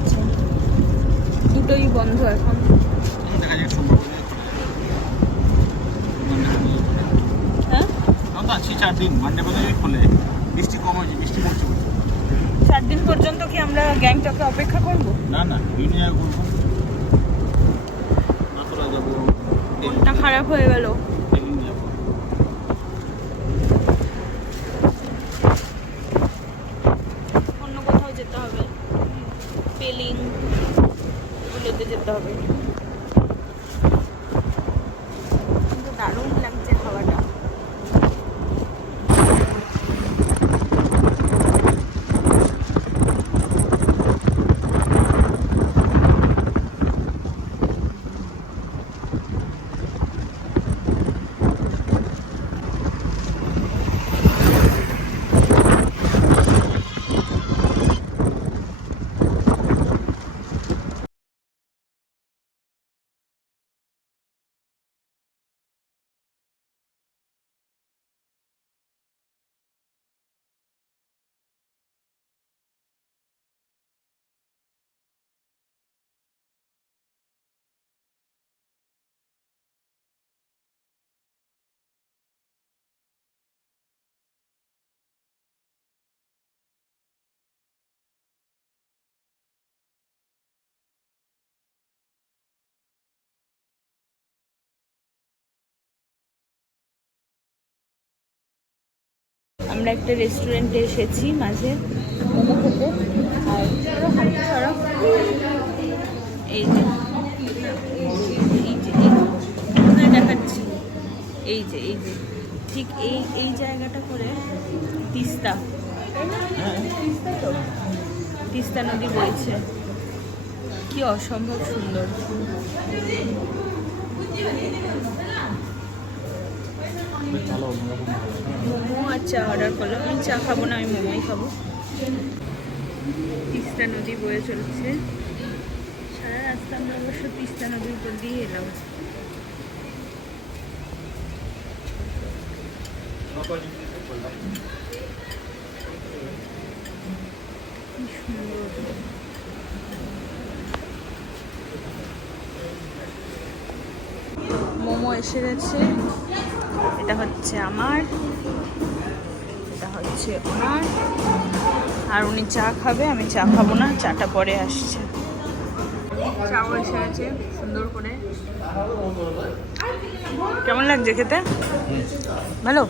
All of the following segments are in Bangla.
আছে, দুটোই বন্ধ এখন। হ্যাঁ আছি 4 দিন, মানডে পর্যন্ত খোলে। বৃষ্টি কম হয়েছে, বৃষ্টি পড়ছে। 4 দিন পর্যন্ত কি আমরা গ্যাংটকে অপেক্ষা করব? না না, বিভিন্ন জায়গায় ঘুরবো। নাতলা যাবো, মনটা খারাপ হয়ে গেল। যাবো। অন্য কোথাও যেতে হবে, পেলিং এগুলোতে যেতে হবে। কিন্তু দারুণ লাগছে হাওয়াটা। আমরা একটা রেস্টুরেন্টে এসেছি মাঝে মোমো খেতে। আর ধরো হাঁটতে সড়ক, এই যে কোথায় দেখাচ্ছি, এই যে ঠিক এই জায়গাটা করে তিস্তা, তিস্তা তো, তিস্তা নদী বইছে, কি অসম্ভব সুন্দর। মোমো আর চা অর্ডার করলাম। আমি চা খাবো না, আমি মোমোই খাবো। তিস্তা নদী বয়ে চলছে, সারা রাস্তা আমরা অবশ্য তিস্তা নদীর উপর দিয়ে এলাম। কি সুন্দর। মোমো এসে গেছে, এটা হচ্ছে আমার, এটা হচ্ছে ওনার। আর উনি চা খাবে, আমি চা খাবো না, চাটা পরে আসছে। চাও এসে গেছে সুন্দর করে। কেমন লাগছে খেতে? ভালো?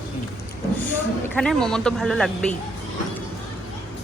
এখানে মোমো তো ভালো লাগবেই।